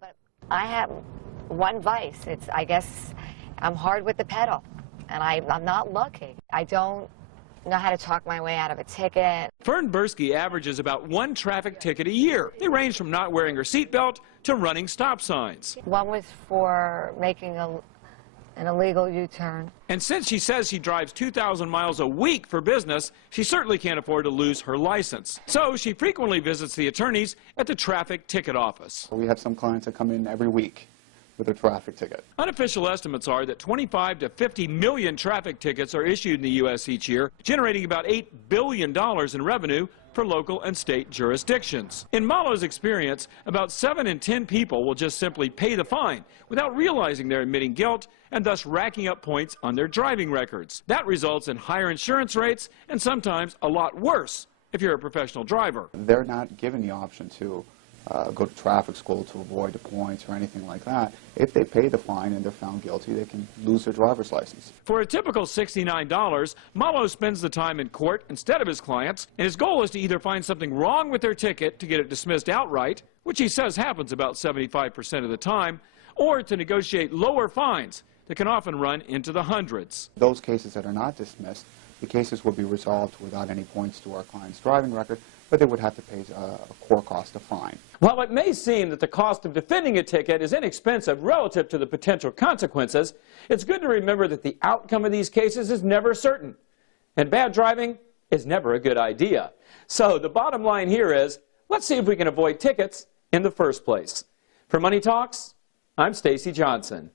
But I have one vice. I guess I'm hard with the pedal, and I'm not lucky. I don't know how to talk my way out of a ticket. Fern Bursky averages about one traffic ticket a year. They range from not wearing her seatbelt to running stop signs. One was for making an illegal U-turn. And since she says she drives 2,000 miles a week for business, she certainly can't afford to lose her license. So she frequently visits the attorneys at the traffic ticket office. We have some clients that come in every week with a traffic ticket. Unofficial estimates are that 25 to 50 million traffic tickets are issued in the U.S. each year, generating about $8 billion in revenue for local and state jurisdictions. In Malo's experience, about 7 in 10 people will just simply pay the fine without realizing they're admitting guilt and thus racking up points on their driving records. That results in higher insurance rates and sometimes a lot worse if you're a professional driver. They're not given the option to go to traffic school to avoid the points or anything like that. If they pay the fine and they're found guilty, they can lose their driver's license. For a typical $69, Malo spends the time in court instead of his clients, and his goal is to either find something wrong with their ticket to get it dismissed outright, which he says happens about 75% of the time, or to negotiate lower fines that can often run into the hundreds. Those cases that are not dismissed, the cases will be resolved without any points to our client's driving record, but they would have to pay a core cost of fine. While it may seem that the cost of defending a ticket is inexpensive relative to the potential consequences, it's good to remember that the outcome of these cases is never certain, and bad driving is never a good idea. So the bottom line here is, let's see if we can avoid tickets in the first place. For Money Talks, I'm Stacy Johnson.